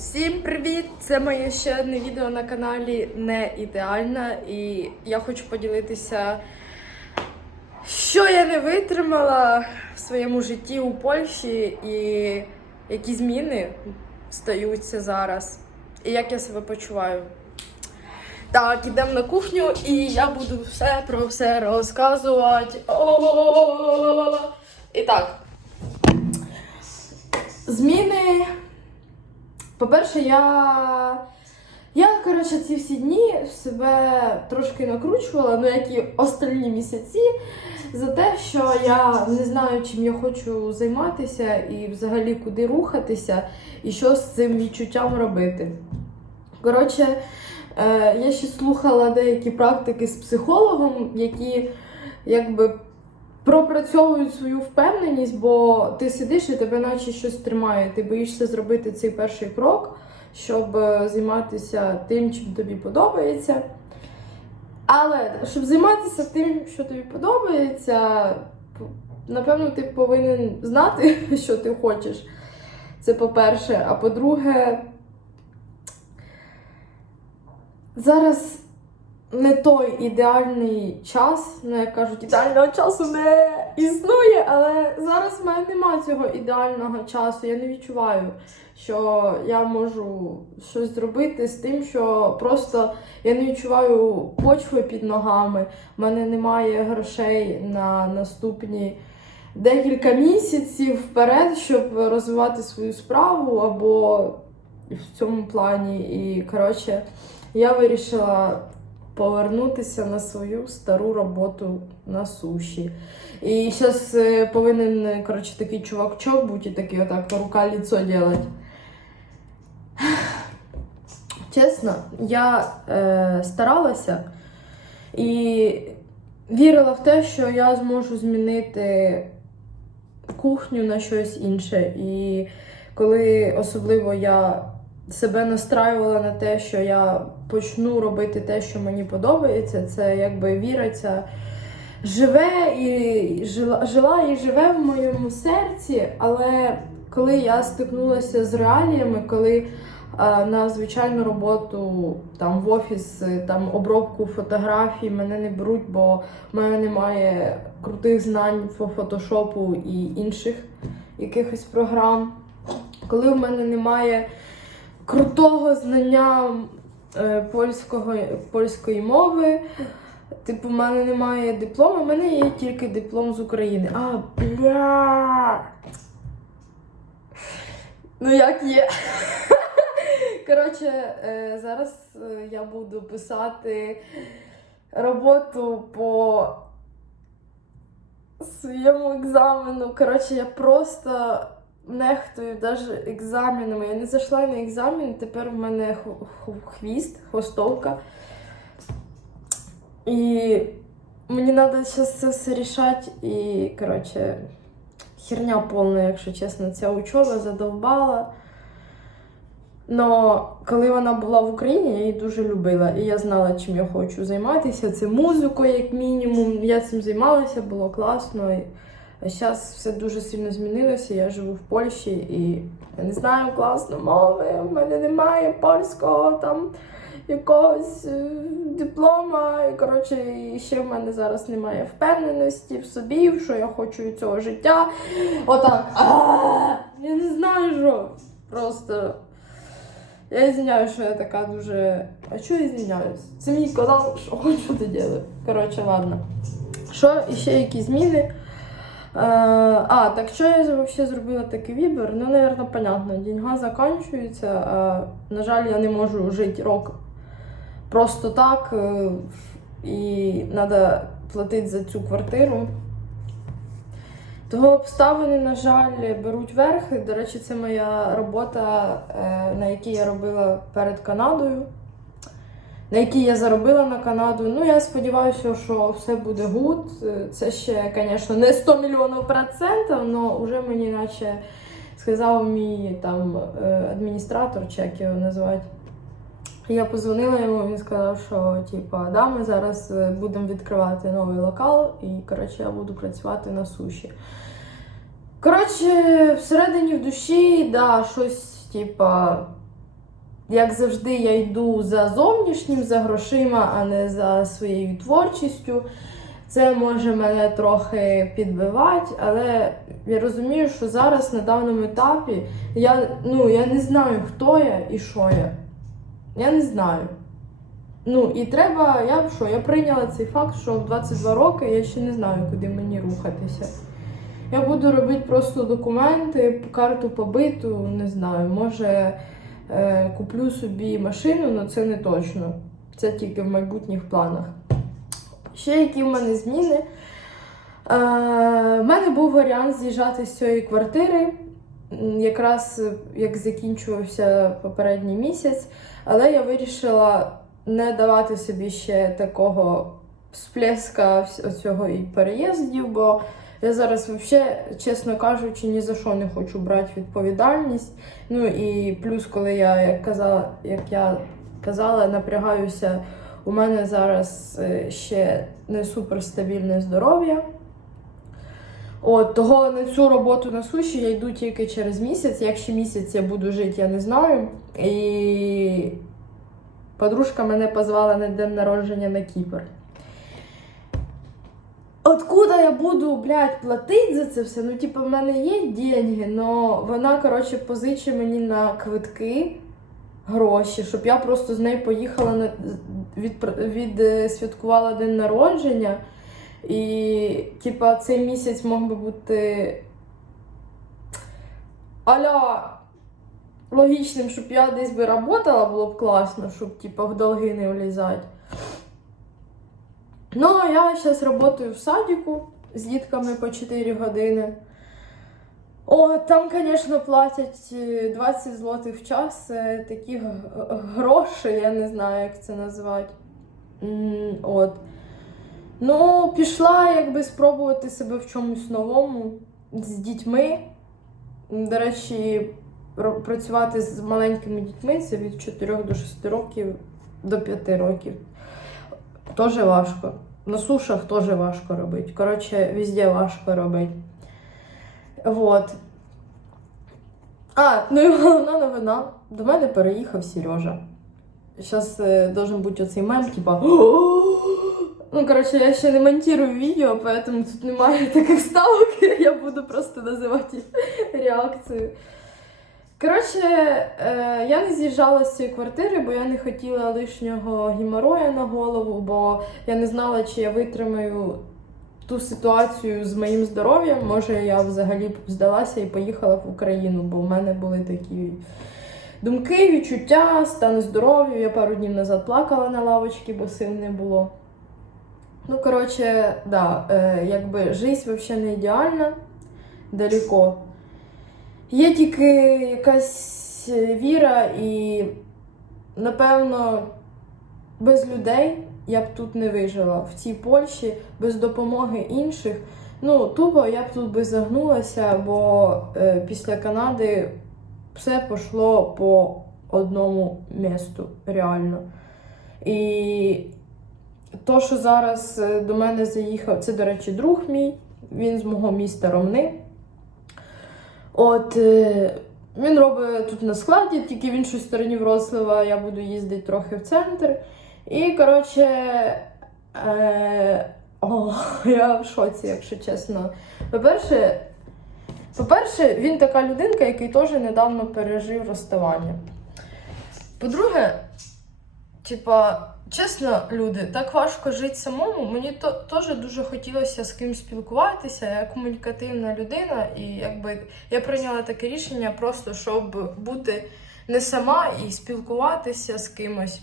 Всім привіт! Це моє ще одне відео на каналі Не Ідеальна. І я хочу поділитися, що я не витримала в своєму житті у Польщі і які зміни стаються зараз, і як я себе почуваю. Так, ідемо на кухню, і я буду все про все розказувати. І так. Зміни. По-перше, я. Я, коротше, ці всі дні себе трошки накручувала, ну як і останні місяці, за те, що я не знаю, чим я хочу займатися і взагалі куди рухатися, і що з цим відчуттям робити. Коротше, е, я ще слухала деякі практики з психологом, які якби пропрацьовують свою впевненість, бо ти сидиш і тебе наче щось тримає. Ти боїшся зробити цей перший крок, щоб е, займатися тим, чим тобі подобається. Але щоб займатися тим, що тобі подобається, напевно, ти повинен знати, що ти хочеш. Це по-перше. А по-друге, зараз не той ідеальний час, ну як кажуть, ідеального часу не існує, але зараз в мене немає цього ідеального часу. Я не відчуваю, що я можу щось зробити з тим, що просто я не відчуваю почви під ногами. в мене немає грошей на наступні. Декілька місяців вперед, щоб розвивати свою справу або в цьому плані. І коротше, я вирішила повернутися на свою стару роботу на суші. І зараз повинен коротше, такий чувачок бути такий отак рука лицо делать. Чесно, я е, старалася і вірила в те, що я зможу змінити кухню на щось інше. І коли особливо я себе настраювала на те, що я почну робити те, що мені подобається, це якби віриться. Живе і жила, жила і живе в моєму серці, але коли я стикнулася з реаліями, коли на звичайну роботу там в офіс, там обробку фотографій мене не беруть, бо в мене немає крутих знань по фотошопу і інших якихось програм. Коли в мене немає крутого знання е, польського, польської мови. Типу, в мене немає диплому, в мене є тільки диплом з України. А, бля. Ну, як є. Коротше, е, зараз е, я буду писати роботу по своєму екзамену. Коротше, я просто нехтую навіть екзаменами. Я не зайшла на екзамен, тепер в мене хв- хв- хвіст, хвостовка. І мені треба зараз це все рішати. І, коротше, херня повна, якщо чесно, ця учоба задовбала. Но коли вона була в Україні, я її дуже любила. І я знала, чим я хочу займатися. Це музикою, як мінімум. Я цим займалася, було класно. А зараз все дуже сильно змінилося. Я живу в Польщі і я не знаю класно мови. У мене немає польського там якогось е, диплома. І коротше, і ще в мене зараз немає впевненості в собі, що я хочу цього життя. Отак. Я не знаю, що. Просто. Я извиняю, що я така дуже. А чого я извиняюсь? Це мій канал, що хочу, то делаю. Коротше, ладно. Що ще які зміни? Е, а, так що я взагалі зробила такий вибір? Ну, наверное, понятно. Деньга закінчуються. А, на жаль, я не можу жити рок просто так. е, І треба платити за цю квартиру. Того обставини, на жаль, беруть верх. До речі, це моя робота, е, на якій я робила перед Канадою, на якій я заробила на Канаду. Ну, я сподіваюся, що все буде гуд. Е, Це ще, звісно, не 100 мільйонів процентів, але вже мені наче сказав мій там е, адміністратор, чи як його називати. Я позвонила йому, він сказав, що типа, да, ми зараз е, будемо відкривати новий локал, і коротше, я буду працювати на суші. Коротше, всередині в душі, да, щось, типа, як завжди, я йду за зовнішнім, за грошима, а не за своєю творчістю. Це може мене трохи підбивати, але я розумію, що зараз на даному етапі я, ну, я не знаю, хто я і що я. Я не знаю. Ну і треба, я що, я прийняла цей факт, що в 22 роки я ще не знаю, куди мені рухатися. Я буду робити просто документи, карту побиту, не знаю, може куплю собі машину, але це не точно. Це тільки в майбутніх планах. Ще які в мене зміни. Е, в мене був варіант з'їжджати з цієї квартири, якраз як закінчувався попередній місяць, але я вирішила не давати собі ще такого сплеска цього і переїздів, бо я зараз взагалі, чесно кажучи, ні за що не хочу брати відповідальність. Ну і плюс, коли я як казала, як я казала, напрягаюся, у мене зараз е, ще не суперстабільне здоров'я. От, того на цю роботу на суші я йду тільки через місяць. Як ще місяць я буду жити, я не знаю. І подружка мене позвала на день народження на Кіпр. Откуда я буду, блядь, платити за це все? Ну, типу, в мене є деньги, але вона, коротше, позичить мені на квитки гроші, щоб я просто з нею поїхала на від, від, е, день народження. І, типа, цей місяць мог би бути аля логічним, щоб я десь би работала, було б класно, щоб типа в долги не влізати. Ну, а я зараз працюю в садіку з дітками по 4 години. О, там, звісно, платять е, 20 злотих в час. Це такі гроші, я не знаю, як це назвати. От. Ну, пішла якби спробувати себе в чомусь новому з дітьми. До речі, працювати з маленькими дітьми це від 4 до 6 років до 5 років. Теж важко. На сушах теж важко робити. Коротше, везде важко робити. Вот. А, ну і головна новина. До мене переїхав Сережа. Зараз е, должен бути оцей мем, типа. Ну, коротше, я ще не монтую відео, поэтому тут немає таких ставок, я буду просто називати реакцію. Коротше, е, я не з'їжджала з цієї квартири, бо я не хотіла лишнього геморроя на голову, бо я не знала, чи я витримаю ту ситуацію з моїм здоров'ям. Може, я взагалі здалася і поїхала в Україну, бо в мене були такі думки, відчуття, стан здоров'я. Я пару днів назад плакала на лавочці, бо сил не було. Ну, коротше, да, е, якби життя взагалі не ідеальна, далеко. Є тільки якась віра, і, напевно, без людей я б тут не вижила. В цій Польщі без допомоги інших. Ну, тупо я б тут би загнулася, бо е, після Канади все пішло по одному місту, реально. І то, що зараз е, до мене заїхав, це, до речі, друг мій, він з мого міста Ромни. От е, він робить тут на складі, тільки в іншій стороні Вроцлава я буду їздити трохи в центр. І, коротше, е, о, я в шоці, якщо чесно. По-перше, по-перше, він така людинка, який теж недавно пережив розставання. По-друге, типа, чесно, люди, так важко жити самому. Мені теж дуже хотілося з ким спілкуватися. Я комунікативна людина, і якби я прийняла таке рішення просто, щоб бути не сама і спілкуватися з кимось.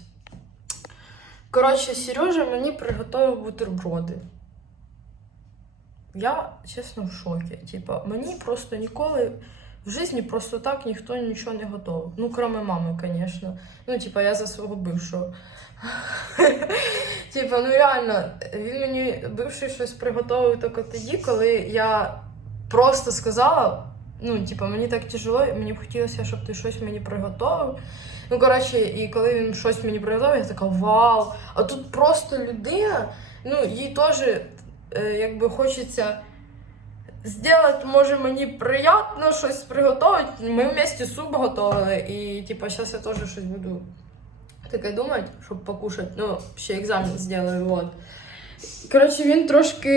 Коротше, Сережа мені приготував бутерброди. Я, чесно, в шокі. Типа, мені просто ніколи в житті просто так ніхто нічого не готував. Ну, кроме мами, звісно. Ну, типа, я за свого бившого. Типа, ну реально, він мені бивший щось приготував тільки тоді, коли я просто сказала. Ну, типа, мені так тяжело, мені б хотілося, щоб ти щось мені приготував. Ну, коротше, і коли він щось мені приготував, я така вау! А тут просто людина, ну, їй теж е, якби хочеться зробити, може мені приємно щось приготувати. Ми вместе суп готували, і типа зараз я теж щось буду таке думати, щоб покушати. Ну, ще екзамен зроблю, вот. Коротше, він трошки.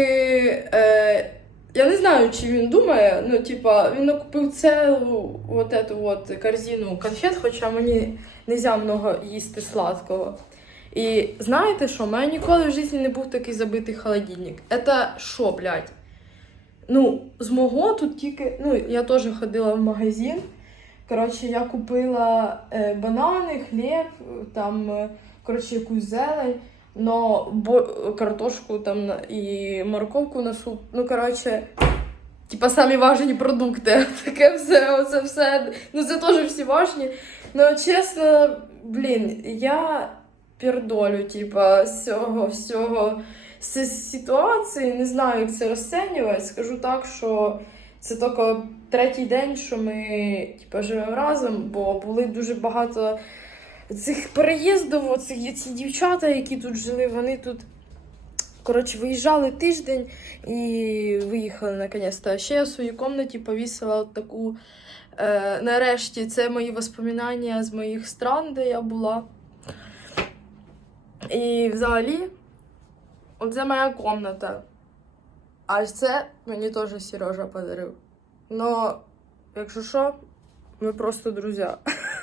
Е, я не знаю, чи він думає, ну, типа, він накупив цілу вот эту вот корзину конфет, хоча мені не много їсти сладкого. І знаєте що, у мене ніколи в житті не був такий забитий холодильник. Это що, блядь? Ну, з мого тут тільки. Ну, я теж ходила в магазин. Коротше, я купила е, банани, хліб, там, е, коротше, якусь зелень, но бо, картошку там і морковку на суп. Ну, коротше, типа самі важні продукти. Таке все, оце все. Ну, це теж всі важні. Ну, чесно, блін, я пердолю, типа, з цього всього ситуації, не знаю, як це розцінювати. Скажу так, що це тільки третій день, що ми типа, живемо разом, бо були дуже багато цих переїздів, оцих ці дівчата, які тут жили, вони тут. Коротше, виїжджали тиждень і виїхали наконець-то. А ще я в своїй кімнаті повісила от таку. Е, нарешті це мої воспоминання з моїх стран, де я була. І взагалі, оце моя кімната. А це мені теж Сережа подарив. Но, якщо що, ми просто друзі.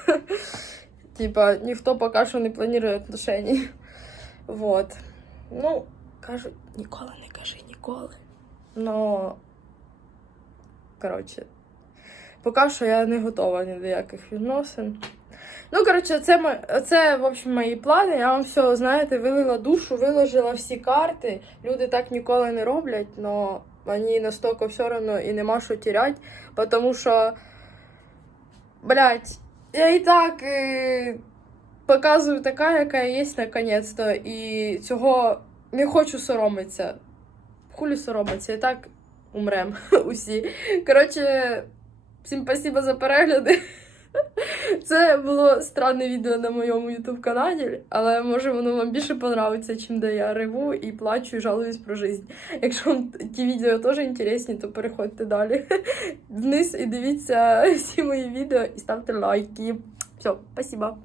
Типа, ніхто поки що не планує отношень. Вот. Ну, кажуть, ніколи не кажи ніколи. Но, коротше, Поки що я не готова ні до яких відносин. Ну, коротше, це, це, в общем, мої плани. Я вам все, знаєте, вилила душу, виложила всі карти. Люди так ніколи не роблять, але мені настільки все одно і нема що теряти, тому що, блядь, я і так е, показую така, яка є наконець-то, і цього не хочу соромитися. Хулі соромитися, і так умрем усі. Коротше, всім спасибо за перегляди. Це було странне відео на моєму ютуб каналі, але може воно вам більше подобається, чим де я реву і плачу і жалуюсь про життя. Якщо вам ті відео теж інтересні, то переходьте далі вниз і дивіться всі мої відео і ставте лайки. Все, спасибо.